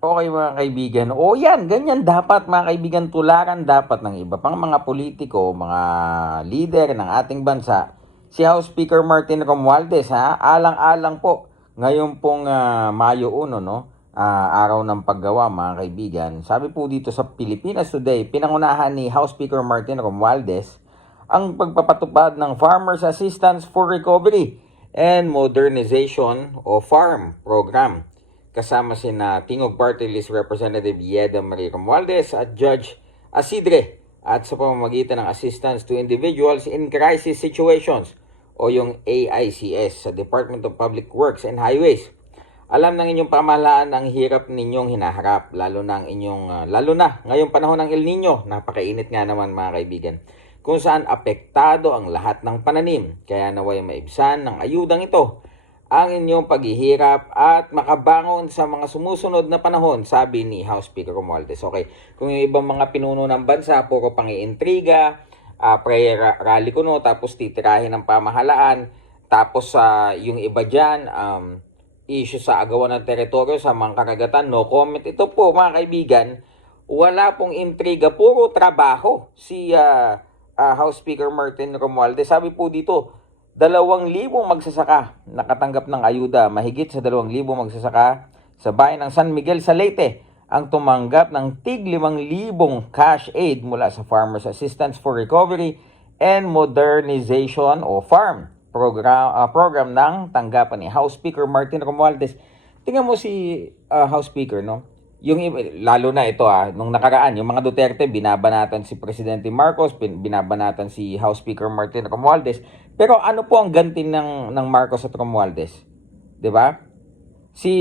Okay mga kaibigan, o yan, ganyan. Dapat mga kaibigan, tularan dapat ng iba pang mga politiko, mga leader ng ating bansa. Si House Speaker Martin Romualdez, ha, alang-alang po, ngayon pong ah, Mayo 1, no, ah, araw ng paggawa mga kaibigan. Sabi po dito sa Pilipinas Today, pinangunahan ni House Speaker Martin Romualdez ang pagpapatupad ng Farmers Assistance for Recovery and Modernization o FARM program kasama si na Tingog Party List Representative Yeda Marie Romualdez at Judge Asidre at sa pamamagitan ng Assistance to Individuals in Crisis Situations o yung AICS sa Department of Public Works and Highways. Alam ng inyong pamahalaan ang hirap ninyong hinaharap, lalo na inyong ah, lalo na ngayong panahon ng El Nino, napakainit nga naman mga kaibigan, kung saan apektado ang lahat ng pananim. Kaya naway maibsan ng ayudang ito ang inyong paghihirap at makabangon sa mga sumusunod na panahon, sabi ni House Speaker Romualdez. Okay, kung yung ibang mga pinuno ng bansa, puro pangiintriga, uh, prayer rally kuno, tapos titirahin ng pamahalaan, tapos sa yung iba dyan, um, issue sa agawan ng teritoryo sa mga karagatan, no comment. Ito po mga kaibigan, wala pong intriga, puro trabaho si ah, ah, House Speaker Martin Romualdez. Sabi po dito, dalawang libong magsasaka nakatanggap ng ayuda. Mahigit sa dalawang libong magsasaka sa bayan ng San Miguel sa Leyte ang tumanggap ng tig limang libong cash aid mula sa Farmers Assistance for Recovery and Modernization o FARM program, ah, program ng tanggapan ni House Speaker Martin Romualdez. Tingnan mo si ah, House Speaker, no? Yung lalo na ito ah, nung nakaraan, yung mga Duterte binabanatan si Presidente Marcos, bin- binabanatan si House Speaker Martin Romualdez. Pero ano po ang ganti ng ng Marcos at Romualdez? 'Di ba? Si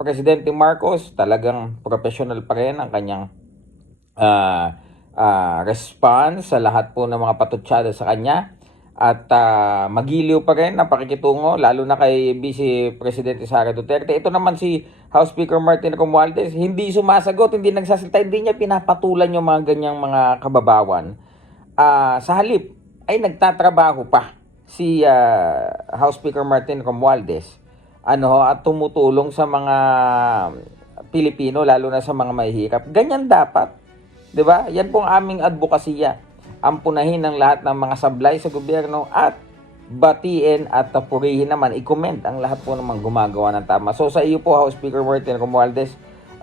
Presidente Marcos talagang professional pa rin ang kanyang ah, ah, response sa lahat po ng mga patutsada sa kanya at ah, magiliw pa rin ang lalo na kay Vice Presidente Sara Duterte. Ito naman si House Speaker Martin Romualdez, hindi sumasagot, hindi nagsasalita, hindi niya pinapatulan yung mga ganyang mga kababawan. Ah, sa halip ay nagtatrabaho pa si ah, House Speaker Martin Romualdez ano at tumutulong sa mga Pilipino lalo na sa mga mahihirap. Ganyan dapat. 'Di ba? Yan pong aming advokasya. Ampunahin ng lahat ng mga sablay sa gobyerno at batiin at purihin naman, i-comment ang lahat po naman gumagawa ng tama. So sa iyo po, House Speaker Martin Romualdez,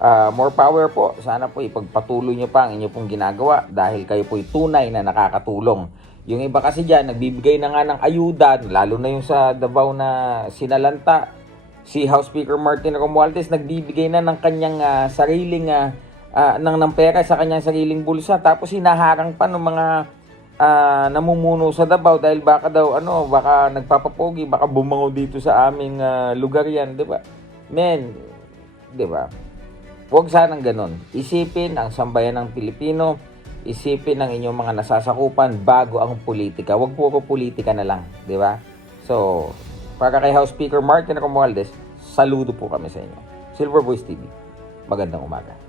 ah, more power po. Sana po ipagpatuloy niyo pa ang inyo pong ginagawa dahil kayo po tunay na nakakatulong. Yung iba kasi dyan, nagbibigay na nga ng ayuda, lalo na yung sa Davao na sinalanta. Si House Speaker Martin Romualdez nagbibigay na ng kanyang ah, sariling ah, ah, ng, ng pera sa kanyang sariling bulsa. Tapos hinaharang pa ng mga ah, namumuno sa Davao dahil baka daw ano, baka nagpapapogi, baka bumango dito sa aming ah, lugar yan, 'di ba? Men, 'di ba? Huwag sanang ganun. Isipin ang sambayan ng Pilipino, isipin ang inyong mga nasasakupan bago ang politika. Huwag puro politika na lang, 'di ba? So, para kay House Speaker Martin Romualdez, saludo po kami sa inyo. Silver Voice TV. Magandang umaga.